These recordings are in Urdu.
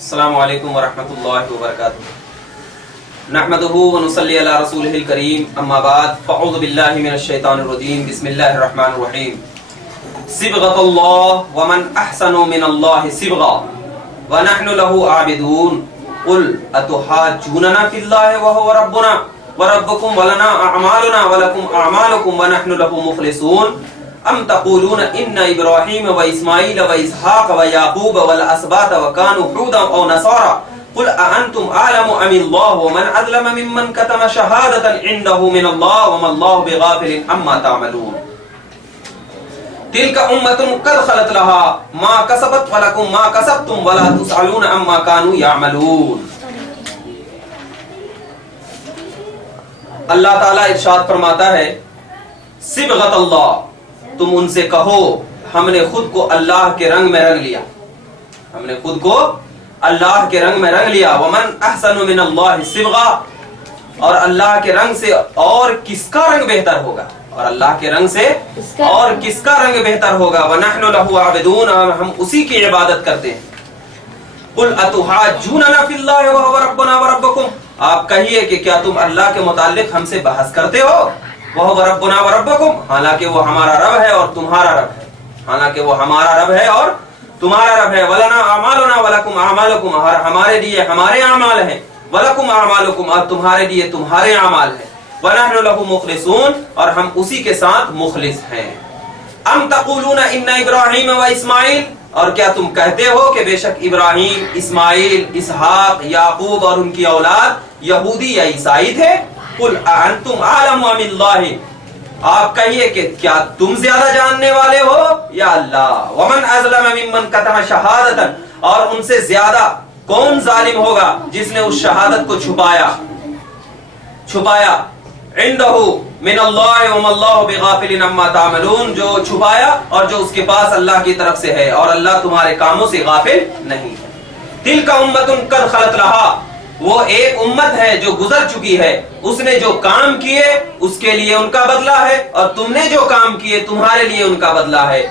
السلام علیکم ورحمۃ اللہ وبرکاتہ نحمده ونصلی علی رسولہ الکریم اما بعد فاعوذ باللہ من الشیطان الرجیم بسم اللہ الرحمن الرحیم صبغۃ اللہ ومن احسن من اللہ صبغا ونحن له عابدون قل اتحاجوننا فی اللہ وهو ربنا وربکم ولنا اعمالنا ولکم اعمالکم ونحن له مخلصون ام تقولون ان ابراہیم و اسماعیل و اسحاق و یعقوب والاسباط وکانوا هودا او نصارا قل اانتم اعلم ام اللہ ومن اظلم ممن کتم شہادۃ عنده من اللہ وما اللہ بغافل عما تعملون تلک امۃ قد خلت لها ما کسبت ولکم ما کسبتم ولا تسألون عما كانوا يعملون۔ اللہ تعالیٰ ارشاد فرماتا ہے صبغۃ اللہ، تم ان سے کہو ہم نے خود کو اللہ کے رنگ میں رنگ لیا، ہم نے خود کو اللہ کے رنگ میں رنگ لیا۔ ومن احسن من اللہ صبغا، اور اللہ کے رنگ سے اور کس کا رنگ بہتر ہوگا، اور اللہ کے رنگ سے اور کس کا رنگ بہتر ہوگا۔ ونحن له عابدون، اور ہم اسی کی عبادت کرتے ہیں۔ قل اتحاجوننا فی اللہ وهو ربنا وربکم، آپ کہیے کہ کیا تم اللہ کے متعلق ہم سے بحث کرتے ہو؟ وَهُوَ رَبُّنَا وَرَبُّكُمْ، حالانکہ وہ ہمارا رب ہے اور تمہارا رب ہے، حالانکہ وہ ہمارا رب ہے اور تمہارا رب ہے۔ وَلَنَا أَعْمَالُنَا وَلَكُمْ أَعْمَالُكُمْ، اور ہمارے لیے ہمارے اعمال ہیں، وَلَكُمْ أَعْمَالُكُمْ، اور تمہارے لیے تمہارے اعمال ہیں۔ وَنَحْنُ لَهُ مُخْلِصُونَ، اور ہم اسی کے ساتھ مخلص ہیں۔ أَمْ تَقُولُونَ إِنَّ إِبْرَاهِيمَ وَإِسْمَاعِيلَ، اور کیا تم کہتے ہو کہ بے شک ابراہیم، اسماعیل، اسحاق، یعقوب اور ان کی اولاد یہودی یا عیسائی تھے؟ قل أَأَنْتُمْ أَعْلَمُ أَمِ اللَّهِ، آپ کہیے کہ کیا تم زیادہ جاننے والے ہو یا اللہ۔ ومن اظلم ممن کتم شہادۃ، اور ان سے زیادہ کون ظالم ہوگا جس نے اس شہادت کو چھپایا عنده من اللہ وما اللہ بغافل عما تعملون، جو چھپایا اور جو اس کے پاس اللہ کی طرف سے ہے، اور اللہ تمہارے کاموں سے غافل نہیں ہے۔ تلک امۃ قد خلت لها، وہ ایک امت ہے جو گزر چکی ہے، اس نے جو کام کیے اس کے لیے ان کا بدلہ ہے، اور تم نے جو کام کیے تمہارے لیے ان کا بدلہ ہے،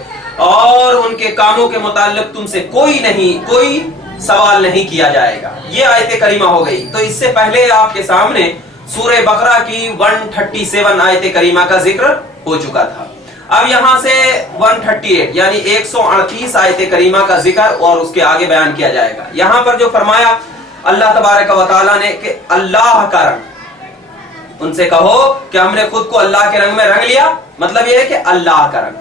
اور ان کے کاموں کے متعلق تم سے کوئی سوال نہیں کیا جائے گا۔ یہ آیت کریمہ ہو گئی۔ تو اس سے پہلے آپ کے سامنے سورہ بقرہ کی 137 آیت کریمہ کا ذکر ہو چکا تھا۔ اب یہاں سے 138 یعنی 138 آیت کریمہ کا ذکر اور اس کے آگے بیان کیا جائے گا۔ یہاں پر جو فرمایا اللہ تبارک و تعالیٰ نے کہ اللہ کا رنگ، ان سے کہو کہ ہم نے خود کو اللہ کے رنگ میں رنگ لیا، مطلب یہ ہے کہ اللہ کا رنگ۔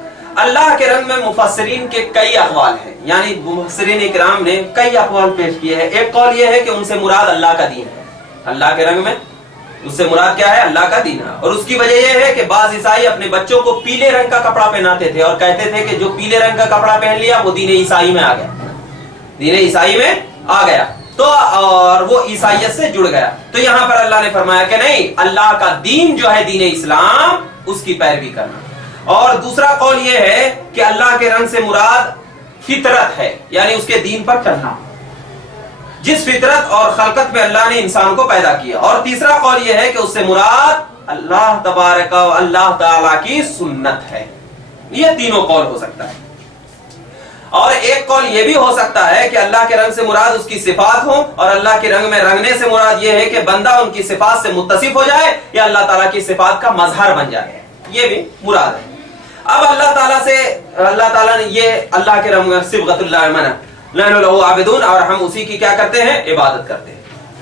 اللہ کے رنگ میں مفسرین کے کئی اقوال ہیں، یعنی مفسرین اکرام نے کئی اقوال پیش کیے ہیں۔ ایک قول یہ ہے کہ ان سے مراد اللہ کا دین ہے، اللہ کے رنگ میں اس سے مراد کیا ہے؟ اللہ کا دین ہے۔ اور اس کی وجہ یہ ہے کہ بعض عیسائی اپنے بچوں کو پیلے رنگ کا کپڑا پہناتے تھے اور کہتے تھے کہ جو پیلے رنگ کا کپڑا پہن لیا وہ دین عیسائی میں آ گیا، دین عیسائی میں آ گیا، تو اور وہ عیسائیت سے جڑ گیا۔ تو یہاں پر اللہ نے فرمایا کہ نہیں، اللہ کا دین جو ہے دین اسلام، اس کی پیروی کرنا۔ اور دوسرا قول یہ ہے کہ اللہ کے رنگ سے مراد فطرت ہے، یعنی اس کے دین پر چلنا، جس فطرت اور خلقت میں اللہ نے انسان کو پیدا کیا۔ اور تیسرا قول یہ ہے کہ اس سے مراد اللہ تبارک و اللہ تعالی کی سنت ہے۔ یہ تینوں قول ہو سکتا ہے۔ اور ایک قول یہ بھی ہو سکتا ہے کہ اللہ کے رنگ سے مراد اس کی صفات ہوں، اور اللہ کے رنگ میں رنگنے سے مراد یہ ہے کہ بندہ ان کی صفات سے متصف ہو جائے یا اللہ تعالیٰ کی صفات کا مظہر بن جائے، یہ بھی مراد ہے۔ اب اللہ تعالیٰ نے یہ اللہ کے رنگ میں صبغۃ اللہ منع نحن له عابدون، اور ہم اسی کی کیا کرتے ہیں؟ عبادت کرتے ہیں۔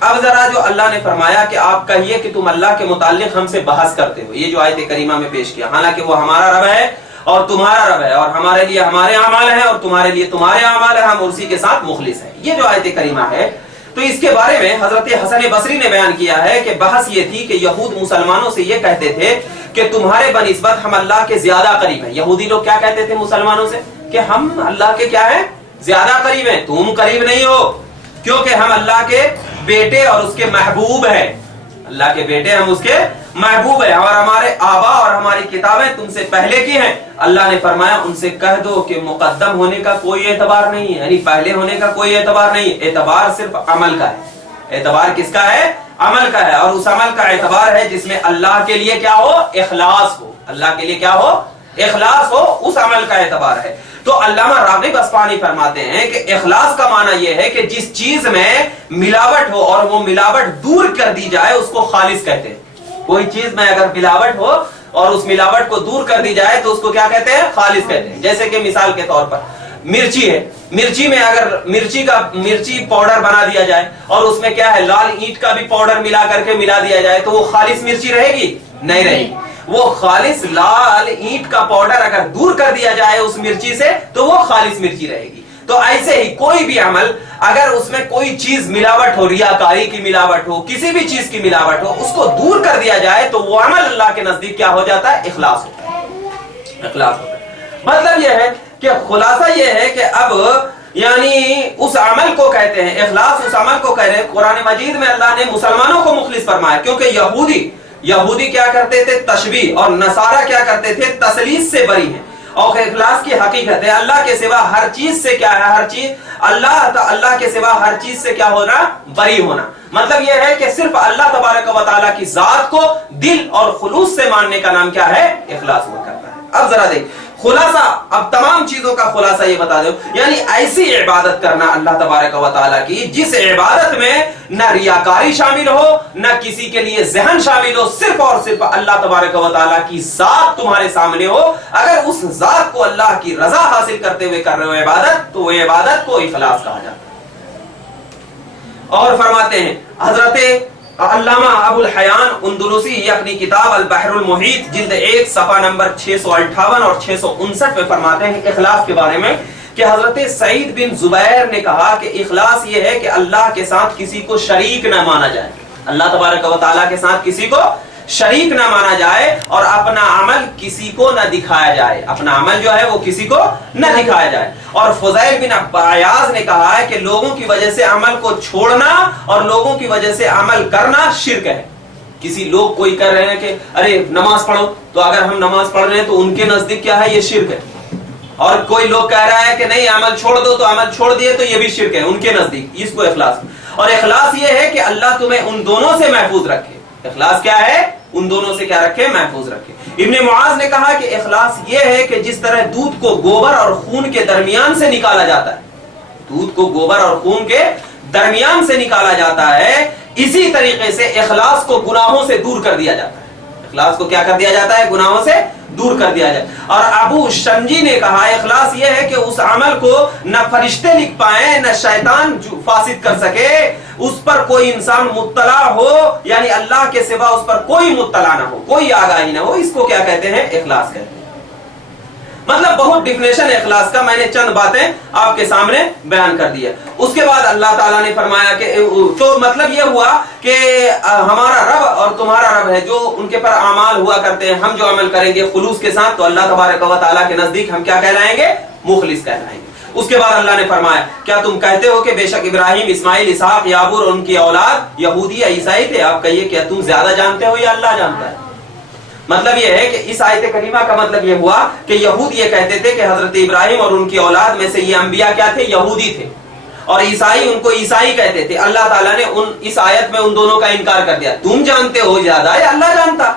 اب ذرا جو اللہ نے فرمایا کہ آپ کہیے کہ تم اللہ کے متعلق ہم سے بحث کرتے ہو، یہ جو آیت کریمہ میں پیش کیا، حالانکہ وہ ہمارا رب ہے اور تمہارا رب ہے، اور ہمارے لیے ہمارے اعمال ہیں اور تمہارے لیے تمہارے اعمال ہیں، ہم اسی کے ساتھ مخلص ہیں، یہ جو آیت کریمہ ہے۔ تو اس کے بارے میں حضرت حسن بصری نے بیان کیا ہے کہ بحث یہ تھی کہ یہود مسلمانوں سے یہ کہتے تھے کہ تمہارے بنسبت ہم اللہ کے زیادہ قریب ہیں۔ یہودی لوگ کیا کہتے تھے مسلمانوں سے کہ ہم اللہ کے کیا ہیں؟ زیادہ قریب ہیں، تم قریب نہیں ہو، کیونکہ ہم اللہ کے بیٹے اور اس کے محبوب ہیں، اللہ کے بیٹے ہم اس کے محبوب ہیں، اور ہمارے آبا اور ہماری کتابیں تم سے پہلے کی ہیں۔ اللہ نے فرمایا ان سے کہہ دو کہ مقدم ہونے کا کوئی اعتبار نہیں ہے، یعنی پہلے ہونے کا کوئی اعتبار نہیں، اعتبار صرف عمل کا ہے۔ اعتبار کس کا ہے؟ عمل کا ہے، اور اس عمل کا اعتبار ہے جس میں اللہ کے لیے کیا ہو؟ اخلاص ہو، اللہ کے لیے کیا ہو؟ اخلاص ہو اس عمل کا اعتبار ہے. تو علامہ راغب اصفہانی فرماتے ہیں کہ اخلاص کا معنی یہ ہے کہ جس چیز میں ملاوٹ ہو اور وہ ملاوٹ دور کر دی جائے اس کو خالص کہتے ہیں. کوئی چیز میں اگر ملاوٹ ہو اور اس ملاوٹ کو دور کر دی جائے تو اس کو کیا کہتے ہیں؟ خالص کہتے ہیں. جیسے کہ مثال کے طور پر مرچی ہے, مرچی میں اگر مرچی پاؤڈر بنا دیا جائے اور اس میں کیا ہے لال اینٹ کا بھی پاؤڈر ملا کر کے ملا دیا جائے تو وہ خالص مرچی رہے گی؟ نہیں رہے گی. وہ خالص لال اینٹ کا پاؤڈر اگر دور کر دیا جائے اس مرچی سے تو وہ خالص مرچی رہے گی. تو ایسے ہی کوئی بھی عمل اگر اس میں کوئی چیز ملاوٹ ہو, ریاکاری کی ملاوٹ ہو, کسی بھی چیز کی ملاوٹ ہو, اس کو دور کر دیا جائے تو وہ عمل اللہ کے نزدیک کیا ہو جاتا ہے؟ اخلاص ہوتا ہے. اخلاص ہوتا ہے. مطلب یہ ہے کہ خلاصہ یہ ہے کہ اب یعنی اس عمل کو کہتے ہیں اخلاص, اس عمل کو کہہ رہے ہیں. قرآن مجید میں اللہ نے مسلمانوں کو مخلص فرمایا کیونکہ یہودی کیا کرتے تھے؟ تشبیہ, اور نصارہ کیا کرتے تھے؟ تثلیث سے بری ہیں. اور اخلاص کی حقیقت ہے اللہ کے سوا ہر چیز سے کیا ہے؟ ہر چیز اللہ کے سوا ہر چیز سے کیا ہونا؟ بری ہونا. مطلب یہ ہے کہ صرف اللہ تبارک و تعالیٰ کی ذات کو دل اور خلوص سے ماننے کا نام کیا ہے؟ اخلاص ہوا کرتا ہے. اب ذرا دیکھ خلاصہ, اب تمام چیزوں کا خلاصہ یہ بتا دو, یعنی ایسی عبادت کرنا اللہ تبارک و تعالیٰ کی جس عبادت میں نہ ریاکاری شامل ہو, نہ کسی کے لیے ذہن شامل ہو, صرف اور صرف اللہ تبارک و تعالیٰ کی ذات تمہارے سامنے ہو. اگر اس ذات کو اللہ کی رضا حاصل کرتے ہوئے کر رہے ہو عبادت تو وہ عبادت کو اخلاص کہا جاتا ہے. اور فرماتے ہیں حضرت علامہ ابو الحیان اندلسی یہ اپنی کتاب البحر المحیط جلد 1 صفحہ نمبر 658 اور 659 میں فرماتے ہیں اخلاص کے بارے میں کہ حضرت سعید بن زبیر نے کہا کہ اخلاص یہ ہے کہ اللہ کے ساتھ کسی کو شریک نہ مانا جائے, اللہ تبارک و تعالیٰ کے ساتھ کسی کو شریک نہ مانا جائے اور اپنا عمل کسی کو نہ دکھایا جائے, اپنا عمل جو ہے وہ کسی کو نہ دکھایا جائے. اور فضیل بن عیاض نے کہا ہے کہ لوگوں کی وجہ سے عمل کو چھوڑنا اور لوگوں کی وجہ سے عمل کرنا شرک ہے. کسی لوگ کوئی کہہ رہے ہیں کہ ارے نماز پڑھو, تو اگر ہم نماز پڑھ رہے ہیں تو ان کے نزدیک کیا ہے؟ یہ شرک ہے. اور کوئی لوگ کہہ رہا ہے کہ نہیں عمل چھوڑ دو, تو عمل چھوڑ دیے تو یہ بھی شرک ہے ان کے نزدیک. اس کو اخلاص, اور اخلاص یہ ہے کہ اللہ تمہیں ان دونوں سے محفوظ رکھے. اخلاص کیا ہے؟ ان دونوں سے کیا رکھے؟ محفوظ رکھے. ابن معاذ نے کہا کہ اخلاص یہ ہے کہ جس طرح دودھ کو گوبر اور خون کے درمیان سے نکالا جاتا ہے, دودھ کو گوبر اور خون کے درمیان سے نکالا جاتا ہے, اسی طریقے سے اخلاص کو گناہوں سے دور کر دیا جاتا ہے. اخلاص کو کیا کر دیا جاتا ہے؟ گناہوں سے دور کر دیا جائے. اور ابو شنجی نے کہا اخلاص یہ ہے کہ اس عمل کو نہ فرشتے لکھ پائیں نہ شیطان فاسد کر سکے, اس پر کوئی انسان مطلع ہو, یعنی اللہ کے سوا اس پر کوئی مطلع نہ ہو, کوئی آگاہی نہ ہو, اس کو کیا کہتے ہیں؟ اخلاص کہتے ہیں. مطلب بہت ڈیفینیشن اخلاص کا, میں نے چند باتیں آپ کے سامنے بیان کر دیا. اس کے بعد اللہ تعالیٰ نے فرمایا کہ تو مطلب یہ ہوا کہ ہمارا رب اور تمہارا رب ہے جو ان کے پر اعمال ہوا کرتے ہیں, ہم جو عمل کریں گے خلوص کے ساتھ تو اللہ تبارک و تعالیٰ کے نزدیک ہم کیا کہلائیں گے؟ مخلص کہلائیں گے. اس کے بعد اللہ نے فرمایا کیا تم کہتے ہو کہ بے شک ابراہیم, اسماعیل, اسحاق, یعقوب اور ان کی اولاد یہودی یا عیسائی تھے؟ آپ کہیے کیا تم زیادہ جانتے ہو یا اللہ جانتا ہے؟ مطلب یہ ہے کہ اس آیت کریمہ کا مطلب یہ ہوا کہ یہود یہ کہتے تھے کہ حضرت ابراہیم اور ان کی اولاد میں سے یہ انبیاء کیا تھے؟ یہودی تھے, اور عیسائی ان کو عیسائی کہتے تھے. اللہ تعالیٰ نے اس آیت میں ان دونوں کا انکار کر دیا. تم جانتے ہو زیادہ یا اللہ جانتا؟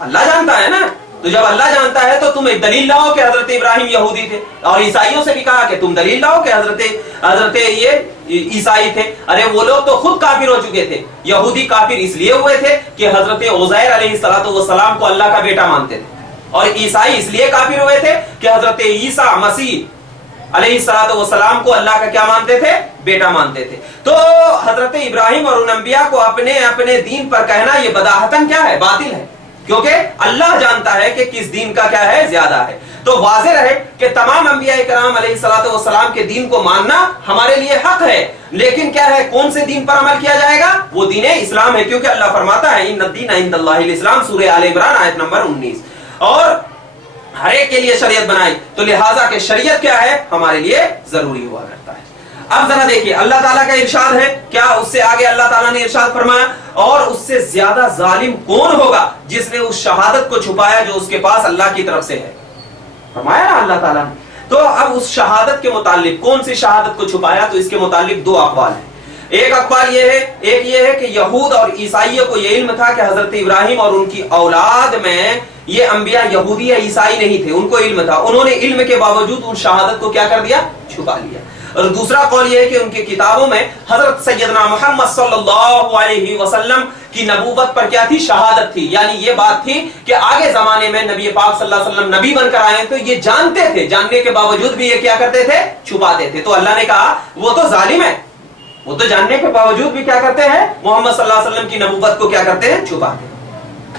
اللہ جانتا ہے نا. تو جب اللہ جانتا ہے تو تم ایک دلیل لاؤ کہ حضرت ابراہیم یہودی تھے, اور عیسائیوں سے بھی کہا کہ تم دلیل لاؤ کہ حضرت یہ عیسائی تھے. ارے وہ لوگ تو خود کافر ہو چکے تھے. یہودی کافر اس لیے ہوئے تھے کہ حضرت عزیر علیہ السلام کو اللہ کا بیٹا مانتے تھے, اور عیسائی اس لیے کافر ہوئے تھے کہ حضرت عیسیٰ مسیح علیہ السلام کو اللہ کا کیا مانتے تھے؟ بیٹا مانتے تھے. تو حضرت ابراہیم اور ان انبیاء کو اپنے دین پر کہنا یہ بداہتاً کیا ہے؟ باطل ہے, کیونکہ اللہ جانتا ہے کہ کس دین کا کیا ہے؟ زیادہ ہے. تو واضح رہے کہ تمام انبیاء کرام علیہ السلام کے دین کو ماننا ہمارے لیے حق ہے, لیکن کیا ہے؟ کون سے دین پر عمل کیا جائے گا؟ وہ دین اسلام ہے, کیونکہ اللہ فرماتا ہے ان الدین عند اللہ الاسلام, سورہ آل عمران آیت نمبر 19. اور ہر ایک کے لیے شریعت بنائی, تو لہٰذا کہ شریعت کیا ہے ہمارے لیے ضروری ہوا کرتا ہے. اب ذرا دیکھیے اللہ تعالیٰ کا ارشاد ہے, کیا اس سے آگے اللہ تعالیٰ نے ارشاد فرمایا اور اس سے زیادہ ظالم کون ہوگا جس نے اس شہادت کو چھپایا جو اس کے پاس اللہ کی طرف سے ہے. فرمایا نا اللہ تعالیٰ نے. تو اب اس شہادت کے متعلق, کون سی شہادت کو چھپایا, تو اس کے متعلق دو اقوال ہیں. ایک اقوال یہ ہے, ایک یہ ہے کہ یہود اور عیسائیوں کو یہ علم تھا کہ حضرت ابراہیم اور ان کی اولاد میں یہ انبیاء یہودی یا عیسائی نہیں تھے، ان کو علم تھا، انہوں نے علم کے باوجود ان شہادت کو کیا کر دیا؟ چھپا لیا۔ اور دوسرا قول یہ ہے کہ ان کی کتابوں میں حضرت سیدنا محمد صلی اللہ علیہ وسلم کی نبوت پر کیا تھی؟ شہادت تھی، یعنی یہ بات تھی کہ آگے زمانے میں نبی پاک صلی اللہ علیہ وسلم نبی بن کر آئے تو یہ جانتے تھے، جاننے کے باوجود بھی یہ کیا کرتے تھے؟ چھپاتے تھے۔ تو اللہ نے کہا وہ تو ظالم ہے، وہ تو جاننے کے باوجود بھی کیا کرتے ہیں؟ محمد صلی اللہ علیہ وسلم کی نبوت کو کیا کرتے ہیں؟ چھپاتے ہیں۔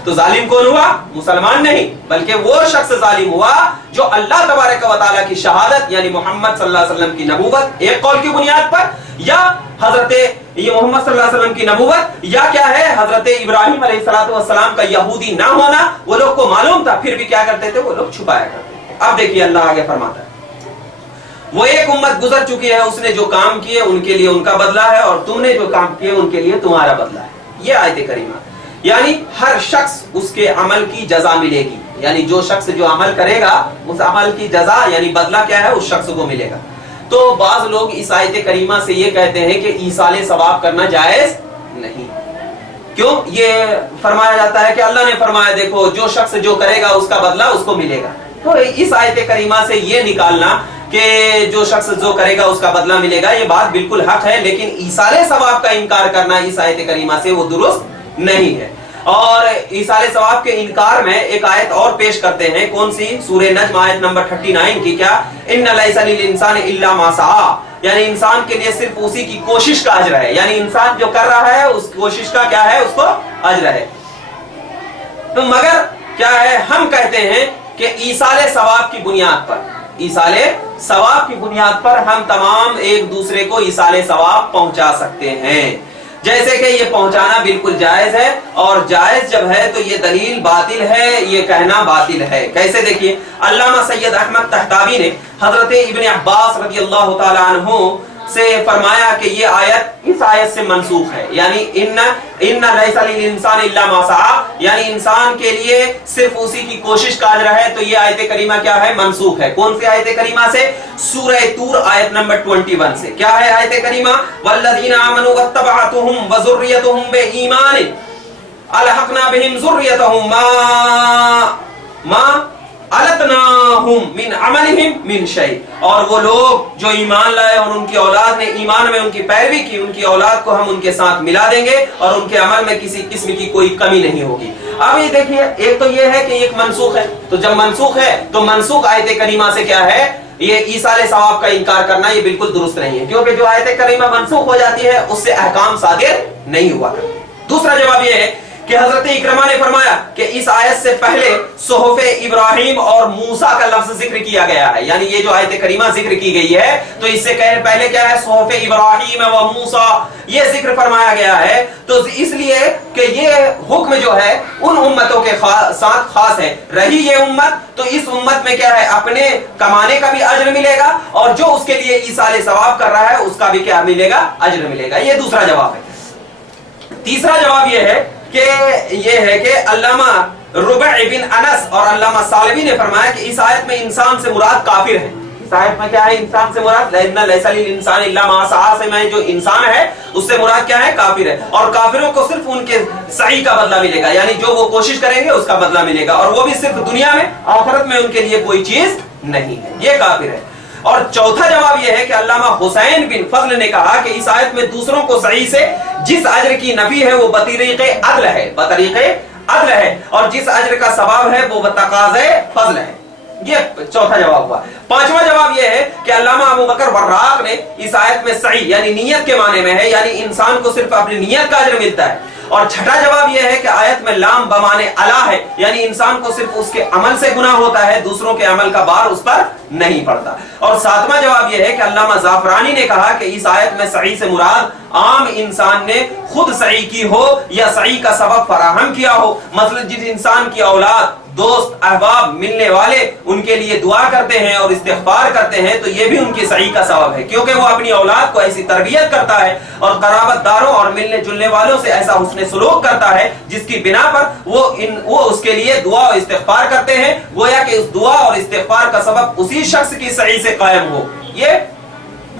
تو ظالم کون ہوا؟ مسلمان نہیں، بلکہ وہ شخص ظالم ہوا جو اللہ تبارک و تعالیٰ کی شہادت یعنی محمد صلی اللہ علیہ وسلم کی نبوت ایک قول کی بنیاد پر، یا حضرت یہ محمد صلی اللہ علیہ وسلم کی نبوت، یا کیا ہے حضرت ابراہیم علیہ السلام کا یہودی نہ ہونا، وہ لوگ کو معلوم تھا پھر بھی کیا کرتے تھے؟ وہ لوگ چھپایا کرتے تھے۔ اب دیکھیے اللہ آگے فرماتا ہے وہ ایک امت گزر چکی ہے، اس نے جو کام کیے ان کے لیے ان کا بدلہ ہے، اور تم نے جو کام کیے ان کے لیے تمہارا بدلہ ہے۔ یہ آیت کریمہ یعنی ہر شخص اس کے عمل کی جزا ملے گی، یعنی جو شخص جو عمل کرے گا اس عمل کی جزا یعنی بدلہ کیا ہے؟ اس شخص کو ملے گا۔ تو بعض لوگ اس آیت کریمہ سے یہ کہتے ہیں کہ ایصال ثواب کرنا جائز نہیں۔ کیوں؟ یہ فرمایا جاتا ہے کہ اللہ نے فرمایا دیکھو جو شخص جو کرے گا اس کا بدلہ اس کو ملے گا۔ تو اس آیت کریمہ سے یہ نکالنا کہ جو شخص جو کرے گا اس کا بدلہ ملے گا، یہ بات بالکل حق ہے، لیکن ایصال ثواب کا انکار کرنا اس آیت کریمہ سے وہ درست نہیں ہے۔ اور ایصال ثواب کے انکار میں ایک آیت اور پیش کرتے ہیں، کون سی؟ سورہ نجم آیت نمبر 39 کی، کیا؟ ان لیس للانسان الا ما سعى، یعنی انسان کے لیے صرف اسی کی کوشش کا اجر ہے، یعنی انسان جو کر رہا ہے اس کوشش کا کیا ہے؟ اس کو اجر ہے۔ تو مگر کیا ہے؟ ہم کہتے ہیں کہ ایصال ثواب کی بنیاد پر، ایصال ثواب کی بنیاد پر ہم تمام ایک دوسرے کو ایصال ثواب پہنچا سکتے ہیں، جیسے کہ یہ پہنچانا بالکل جائز ہے، اور جائز جب ہے تو یہ دلیل باطل ہے، یہ کہنا باطل ہے۔ کیسے؟ دیکھیے علامہ سید احمد طحطاوی نے حضرت ابن عباس رضی اللہ تعالی عنہ سے فرمایا کہ یہ آیت اس آیت سے منسوخ ہے، یعنی ان لیس للانسان الا ما سعى، یعنی انسان کے لیے صرف اسی کی کوشش کا اجر ہے۔ تو یہ آیت کریمہ کیا ہے؟ منسوخ ہے۔ کون سی آیت کریمہ سے؟ سورہ طور آیت نمبر 21 سے۔ کیا ہے آیت کریمہ؟ والذین آمنوا واتبعتهم وذریتهم بإیمان الحقنا بهم ذریتهم ما التناہم من عملہم من شیء، اور وہ لوگ جو ایمان لائے اور ان کی اولاد نے ایمان میں ان کی پیروی کی، ان کی اولاد کو ہم ان کے ساتھ ملا دیں گے اور ان کے عمل میں کسی قسم کی کوئی کمی نہیں ہوگی۔ اب یہ دیکھیے ایک تو یہ ہے کہ ایک منسوخ ہے، تو جب منسوخ ہے تو منسوخ آیت کریمہ سے کیا ہے؟ یہ ایصال ثواب کا انکار کرنا یہ بالکل درست نہیں ہے، کیونکہ جو آیت کریمہ منسوخ ہو جاتی ہے اس سے احکام صادر نہیں ہوا کرتے۔ دوسرا جواب یہ ہے کہ حضرت اکرمہ نے فرمایا کہ اس آیت سے پہلے صحف ابراہیم اور موسیٰ کا لفظ ذکر کیا گیا ہے، یعنی یہ جو آیت کریمہ ذکر کی گئی ہے تو اس سے پہلے کیا ہے؟ صحف ابراہیم و موسیٰ یہ ذکر فرمایا گیا ہے، تو اس لیے کہ یہ حکم جو ہے ان امتوں کے ساتھ خاص ہے۔ رہی یہ امت تو اس امت میں کیا ہے؟ اپنے کمانے کا بھی اجر ملے گا، اور جو اس کے لیے ایصال ثواب کر رہا ہے اس کا بھی کیا ملے گا؟ اجر ملے گا۔ یہ دوسرا جواب ہے۔ تیسرا جواب یہ ہے کہ علامہ ربع بن انس اور علامہ سالبی نے فرمایا کہ اس آیت میں انسان سے مراد کافر ہے۔ اس آیت میں کیا ہے؟ انسان سے مراد لیس للانسان الا ما سعى سے میں جو انسان ہے اس سے مراد کیا ہے؟ کافر ہے، اور کافروں کو صرف ان کے سعی کا بدلہ ملے گا، یعنی جو وہ کوشش کریں گے اس کا بدلہ ملے گا، اور وہ بھی صرف دنیا میں، آخرت میں ان کے لیے کوئی چیز نہیں ہے، یہ کافر ہے۔ اور چوتھا جواب یہ ہے کہ علامہ حسین بن فضل نے کہا کہ اس آیت میں دوسروں کو سعی سے جس اجر کی نفی ہے وہ بطریق عدل ہے، اور جس اجر کا ثواب ہے وہ بتقاضے فضل ہے۔ یہ چوتھا جواب ہوا۔ پانچواں جواب یہ ہے کہ علامہ ابو بکر وراق نے اس آیت میں سعی یعنی نیت کے معنی میں ہے، یعنی انسان کو صرف اپنی نیت کا اجر ملتا ہے۔ اور چھٹا جواب یہ ہے کہ آیت میں لام بمانے الا ہے، یعنی انسان کو صرف اس کے عمل سے گناہ ہوتا ہے، دوسروں کے عمل کا بار اس پر نہیں پڑتا۔ اور ساتواں جواب یہ ہے کہ علامہ زعفرانی نے کہا کہ اس آیت میں سعی سے مراد عام انسان نے خود سعی کی ہو یا سعی کا سبب فراہم کیا ہو، مثلا جس انسان کی اولاد، دوست، احباب، ملنے والے ان کے لیے دعا کرتے ہیں اور استغفار کرتے ہیں تو یہ بھی ان کی سعی کا سبب ہے، کیونکہ وہ اپنی اولاد کو ایسی تربیت کرتا ہے اور قرابت داروں اور ملنے جلنے والوں سے ایسا حسن سلوک کرتا ہے جس کی بنا پر وہ اس کے لیے دعا اور استغفار کرتے ہیں، گویا کہ اس دعا اور استغفار کا سبب اسی شخص کی سعی سے قائم ہو۔ یہ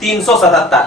377।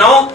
9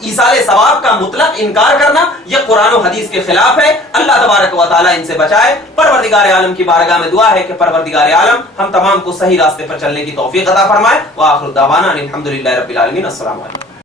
ایصال ثواب کا مطلق انکار کرنا یہ قرآن و حدیث کے خلاف ہے. اللہ تبارک و تعالیٰ ان سے بچائے. پروردگار عالم کی بارگاہ میں دعا ہے کہ پروردگار عالم ہم تمام کو صحیح راستے پر چلنے کی توفیق عطا فرمائے. وآخر دعوانا ان الحمد للہ رب العالمین. السلام علیکم.